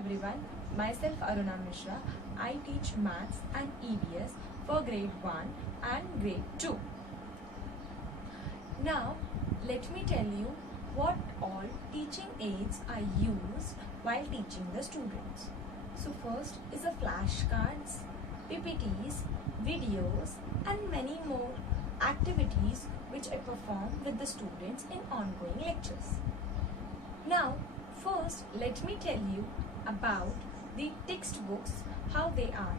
everyone, myself Aruna Mishra. I teach Maths and EVS for grade 1 and grade 2. Now, let me tell you what all teaching aids are used while teaching the students. So first is a flashcards, PPTs, videos and many more activities which I perform with the students in ongoing lectures. Now, first let me tell you about the textbooks, how they are.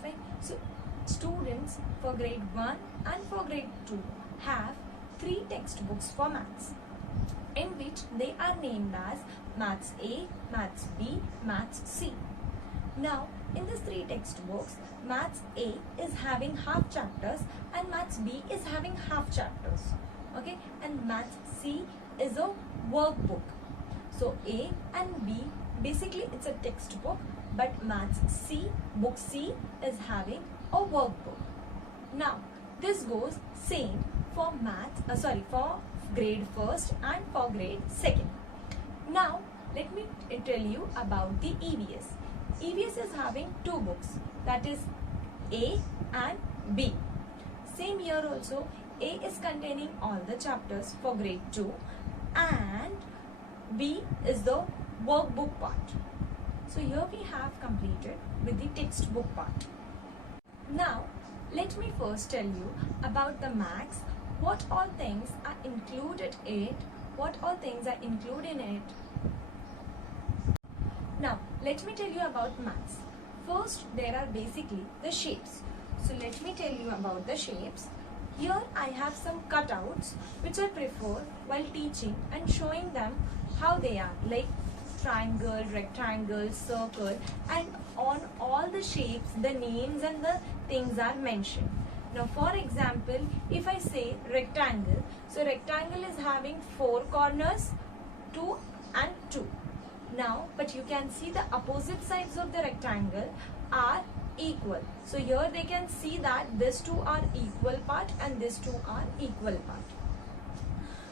Fine. So, students for grade 1 and for grade 2 have 3 textbooks for Maths, in which they are named as Maths A, Maths B, Maths C. Now, in these 3 textbooks, Maths A is having half chapters and Maths B is having half chapters. Okay, and Maths C is a workbook. So A and B, basically it's a textbook, but Maths C, book C is having a workbook. Now, this goes same for for grade 1st and for grade 2nd. Now, let me tell you about the EVS. EVS is having 2 books, that is A and B. Same here also, A is containing all the chapters for grade 2 and B is the workbook part. So here we have completed with the textbook part. Now, let me first tell you about the Maths, what all things are included in it, Now, let me tell you about Maths. First, there are basically the shapes. So let me tell you about the shapes. Here I have some cutouts which I prefer while teaching and showing them how they are, like triangle, rectangle, circle, and on all the shapes the names and the things are mentioned. Now for example, if I say rectangle, so rectangle is having 4 corners, 2 and 2. Now, but you can see the opposite sides of the rectangle are equal. So here they can see that these 2 are equal part and these 2 are equal part.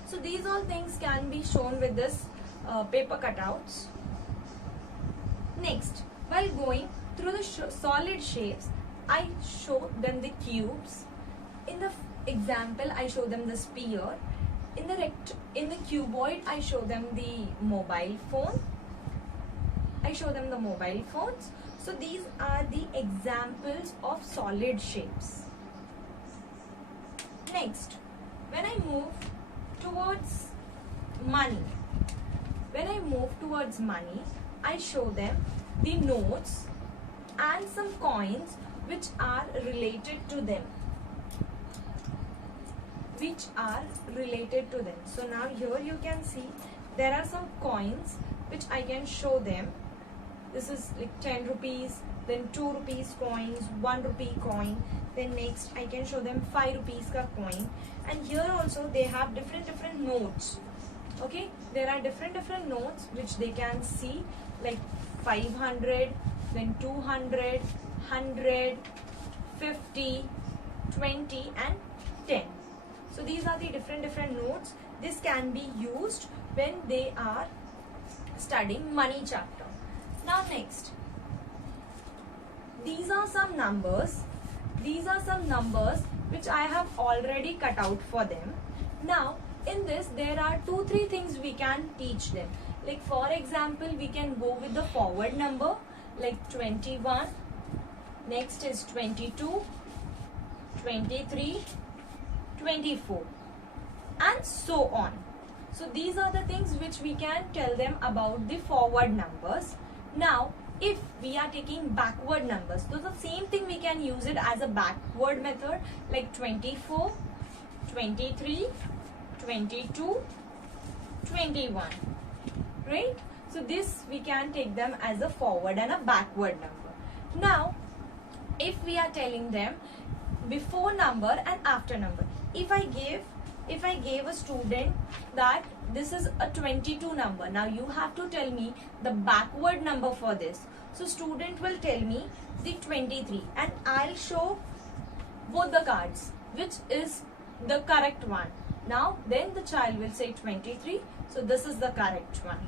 So these all things can be shown with this paper cutouts. Next, while going through the solid shapes, I show them the cubes. In the example, I show them the sphere. In the cuboid, I show them the mobile phone. So these are the examples of solid shapes. Next, when I move towards money, I show them the notes and some coins which are related to them. So now here you can see there are some coins which I can show them. This is like 10 rupees, then 2 rupees coins, 1 rupee coin. Then next I can show them 5 rupees ka coin. And here also they have different notes. Okay, there are different notes which they can see, like 500, then 200, 100, 50, 20 and 10. So these are the different notes. This can be used when they are studying money chapter. Now next, these are some numbers which I have already cut out for them. Now in this there are 2-3 things we can teach them. Like for example, we can go with the forward number like 21, next is 22, 23, 24 and so on. So these are the things which we can tell them about the forward numbers. Now if we are taking backward numbers, so the same thing we can use it as a backward method, like 24, 23, 22, 21, right? So this we can take them as a forward and a backward number. Now if we are telling them before number and after number, if I gave a student that this is a 22 number, now you have to tell me the backward number for this. So student will tell me the 23 and I'll show both the cards which is the correct one. Now then the child will say 23, so this is the correct one.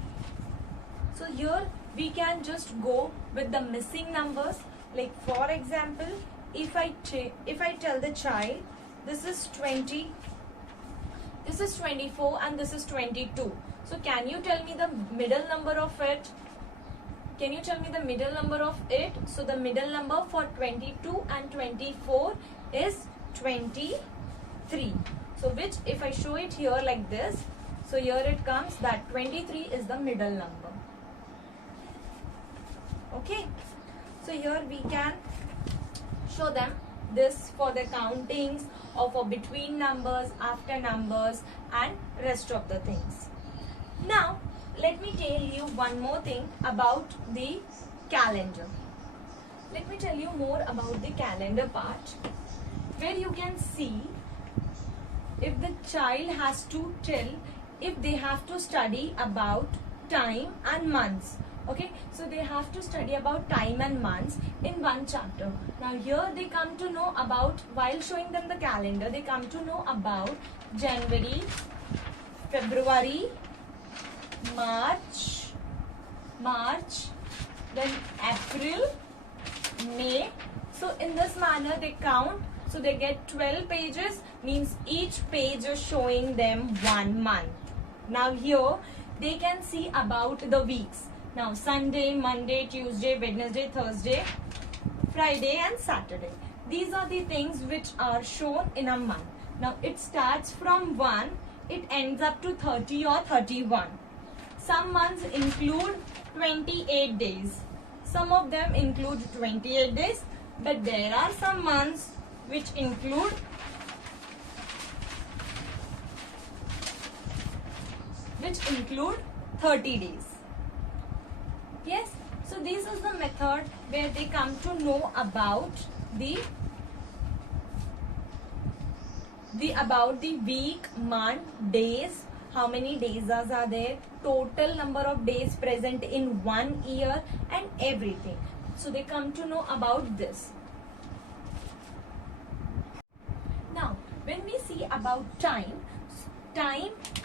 So here we can just go with the missing numbers. Like for example, if I tell the child this is 20, this is 24 and this is 22. So can you tell me the middle number of it? Can you tell me the middle number of it? So the middle number for 22 and 24 is 23. So which, if I show it here like this, so here it comes that 23 is the middle number. Okay. So here we can show them this for the countings or for between numbers, after numbers and rest of the things. Now let me tell you one more thing about the calendar. Let me tell you more about the calendar part, where you can see if the child has to tell if they have to study about time and months. Okay, so they have to study about time and months in one chapter. Now here they come to know about, while showing them the calendar, they come to know about January, February, March, then April, May. So in this manner they count. So they get 12 pages, means each page is showing them 1 month. Now here they can see about the weeks. Now Sunday, Monday, Tuesday, Wednesday, Thursday, Friday and Saturday. These are the things which are shown in a month. Now it starts from 1, it ends up to 30 or 31. Some months include 28 days. Some of them include 28 days, but there are some months which include 30 days. Yes, so this is the method where they come to know about the week, month, days, how many days are there, total number of days present in 1 year and everything. So they come to know about this. Now when we see about time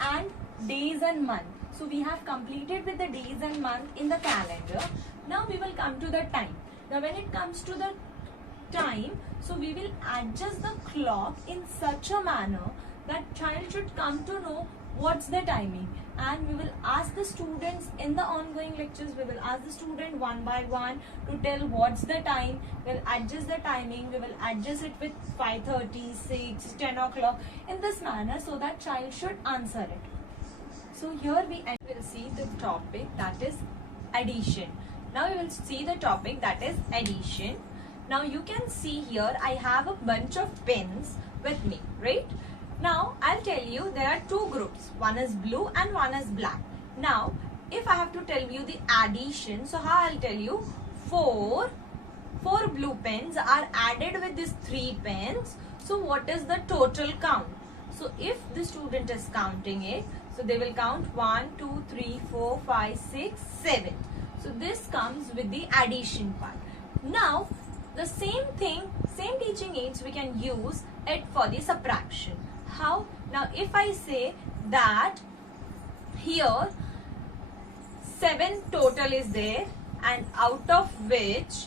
and days and month. So we have completed with the days and month in the calendar. Now we will come to the time. Now when it comes to the time, so we will adjust the clock in such a manner that child should come to know what's the timing, and we will ask the students in the ongoing lectures, we will ask the student one by one to tell what's the time. We'll adjust the timing, we will adjust it with 5:30, 6, 10 o'clock in this manner, so that child should answer it. So here we will see the topic, that is addition. Now we will see the topic, that is addition. Now you can see here I have a bunch of pens with me, right? Now I'll tell you there are two groups, one is blue and one is black. Now if I have to tell you the addition, so how I'll tell you, four blue pens are added with these 3 pens. So what is the total count? So if the student is counting it, so they will count 1, 2, 3, 4, 5, 6, 7. So this comes with the addition part. Now the same thing, same teaching aids we can use it for the subtraction. How? Now if I say that here 7 total is there and out of which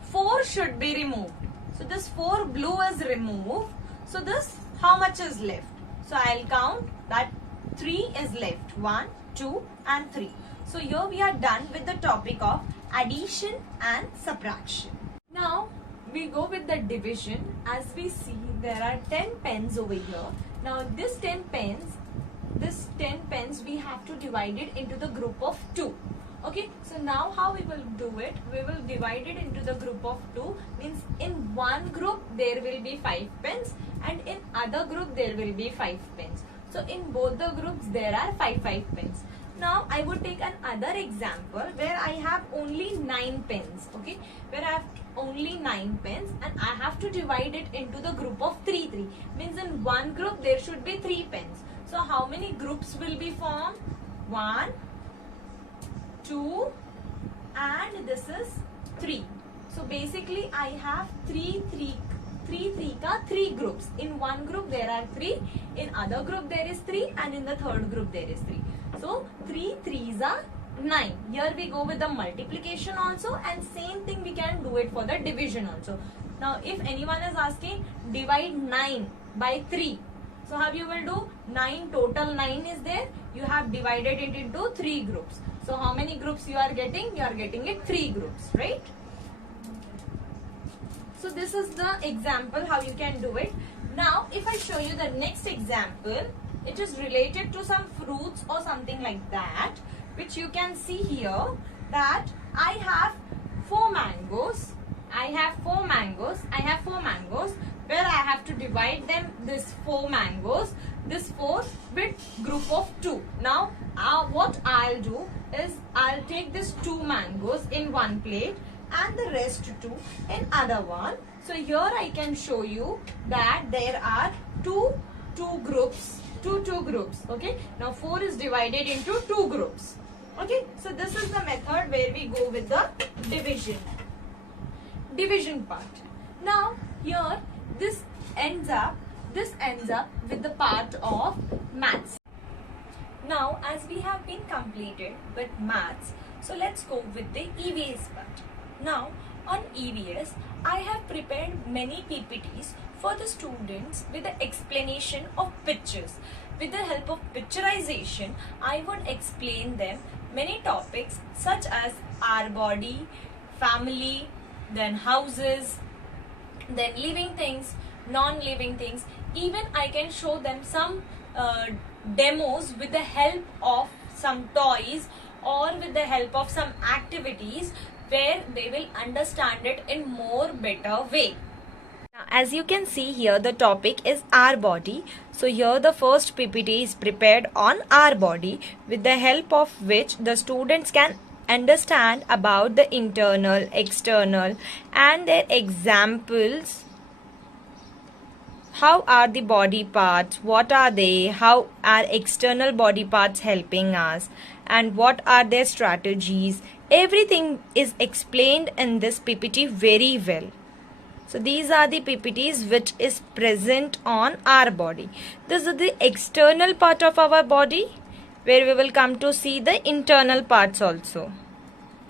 4 should be removed. So this 4 blue is removed. So this, how much is left? So I'll count that 3 is left. 1, 2 and 3. So here we are done with the topic of addition and subtraction. Now we go with the division. As we see, there are 10 pens over here. Now this 10 pens we have to divide it into the group of 2. Okay, so now how we will do it? We will divide it into the group of 2. Means in one group there will be 5 pens and in other group there will be 5 pens. So in both the groups there are 5 pens. Now I would take another example where I have only 9 pens. Okay, where I have only 9 pens and I have to divide it into the group of 3. Means in one group there should be 3 pens. So how many groups will be formed? 1, 2 and this is 3. So basically I have 3 groups. In one group there are 3, in other group there is 3 and in the third group there is 3. So 3 3s are 9. Here we go with the multiplication also, and same thing we can do it for the division also. Now if anyone is asking divide 9 by 3, so how you will do? 9, total 9 is there, you have divided it into 3 groups. So how many groups you are getting? You are getting it 3 groups, right? So this is the example how you can do it. Now if I show you the next example, it is related to some fruits or something like that, which you can see here that I have 4 mangoes. I have 4 mangoes. I have 4 mangoes where I have to divide them, this 4 mangoes, this 4 with group of 2. Now what I'll do is I'll take this 2 mangoes in one plate and the rest 2 in other one. So here I can show you that there are two groups. Okay, now 4 is divided into 2 groups. Okay, so this is the method where we go with the division part. Now here this ends up with the part of maths. Now as we have been completed with maths, so let's go with the EVS part. Now on EVS I have prepared many PPTs for the students with the explanation of pictures. With the help of picturization, I would explain them many topics such as our body, family, then houses, then living things, non-living things. Even I can show them some demos with the help of some toys or with the help of some activities where they will understand it in more better way. Now, as you can see here, the topic is our body. So here the first PPT is prepared on our body, with the help of which the students can understand about the internal, external and their examples. How are the body parts? What are they? How are external body parts helping us? And what are their strategies? Everything is explained in this PPT very well. So these are the PPTs which is present on our body. This is the external part of our body, where we will come to see the internal parts also.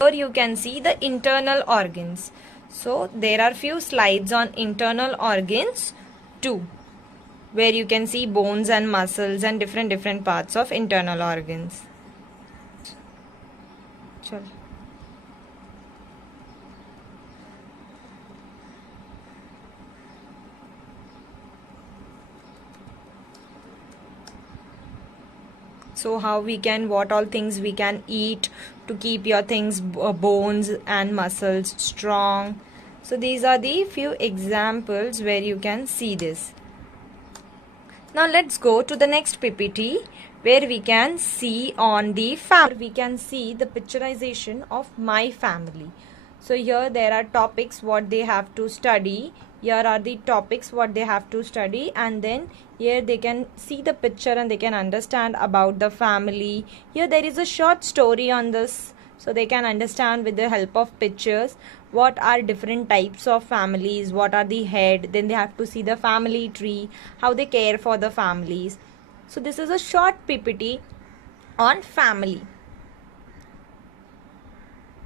Here you can see the internal organs. So there are few slides on internal organs too, where you can see bones and muscles and different parts of internal organs. Chalo. So how we can, what all things we can eat to keep your things, bones and muscles strong. So these are the few examples where you can see this. Now let's go to the next PPT, where we can see on the family. We can see the picturization of my family. So here there are topics what they have to study. Here are the topics what they have to study, and then here they can see the picture and they can understand about the family. Here there is a short story on this, so they can understand with the help of pictures what are different types of families, what are the head. Then they have to see the family tree, how they care for the families. So this is a short PPT on family.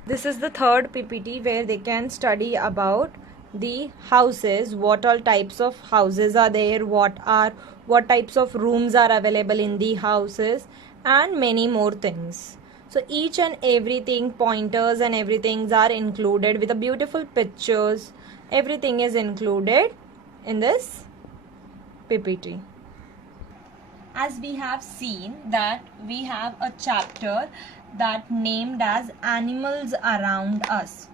This is the third PPT where they can study about the houses, what all types of houses are there, what types of rooms are available in the houses, and many more things. So each and everything, pointers and everything are included with the beautiful pictures. Everything is included in this PPT. As we have seen that we have a chapter that named as animals around us.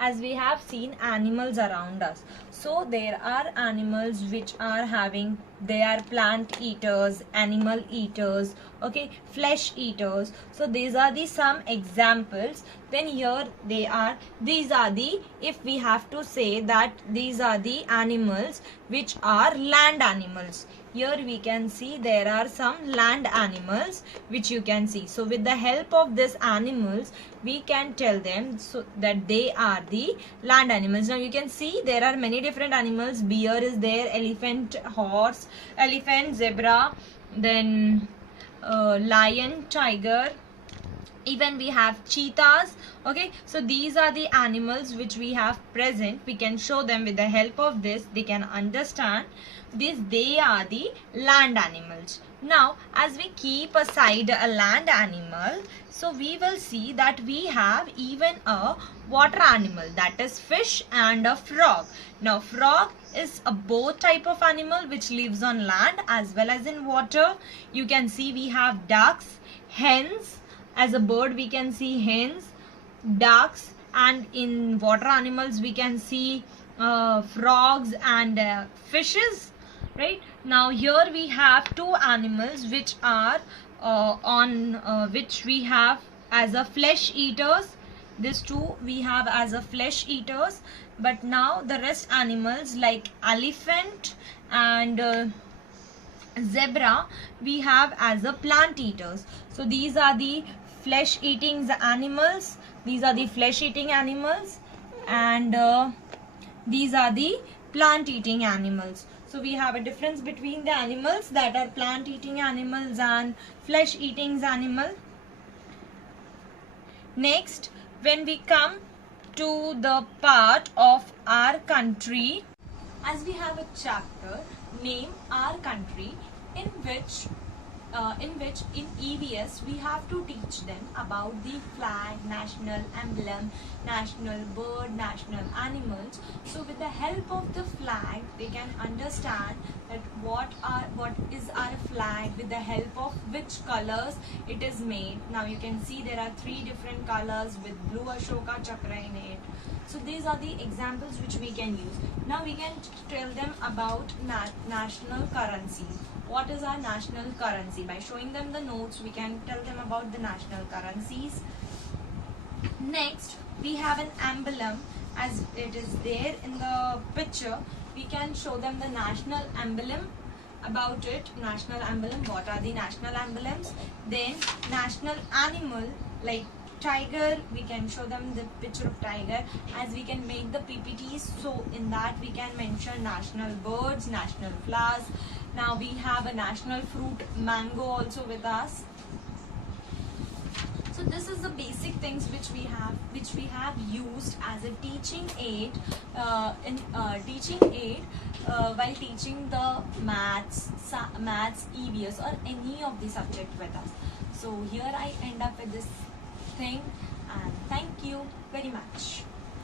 As we have seen animals around us, so there are animals which are having, they are plant eaters, animal eaters, okay, flesh eaters. So these are the some examples. Then here they are, these are the, if we have to say that these are the animals which are land animals. Here we can see there are some land animals which you can see. So with the help of these animals, we can tell them so that they are the land animals. Now you can see there are many different animals. Bear is there, elephant, horse, elephant, zebra, then lion, tiger, even we have cheetahs. Okay, so these are the animals which we have present. We can show them with the help of this. They can understand this. They are the land animals. Now as we keep aside a land animal, so we will see that we have even a water animal, that is fish, and a frog. Now frog is a both type of animal which lives on land as well as in water. You can see we have ducks, hens. As a bird we can see hens, ducks, and in water animals we can see frogs and fishes, right? Now here we have two animals which are which we have as a flesh eaters. These two we have as a flesh eaters, but now the rest animals like elephant and zebra we have as a plant eaters. So these are the flesh eating animals, these are the flesh eating animals, and these are the plant eating animals. So we have a difference between the animals that are plant eating animals and flesh eating animal. Next, when we come to the part of our country, as we have a chapter named Our Country, in which in EVS we have to teach them about the flag, national emblem, national bird, national animals. So with the help of the flag they can understand that what is our flag, with the help of which colors it is made. Now you can see there are 3 different colors with blue Ashoka Chakra in it. So these are the examples which we can use. Now we can tell them about national currency. What is our national currency? By showing them the notes, we can tell them about the national currencies. Next, we have an emblem, as it is there in the picture. We can show them the national emblem, about it. National emblem, what are the national emblems? Then national animal, like tiger, we can show them the picture of tiger, as we can make the PPTs. So in that we can mention national birds, national flowers. Now we have a national fruit, mango, also with us. So this is the basic things which we have used as a teaching aid while teaching the maths, EVS, or any of the subject with us. So here I end up with this thing, and thank you very much.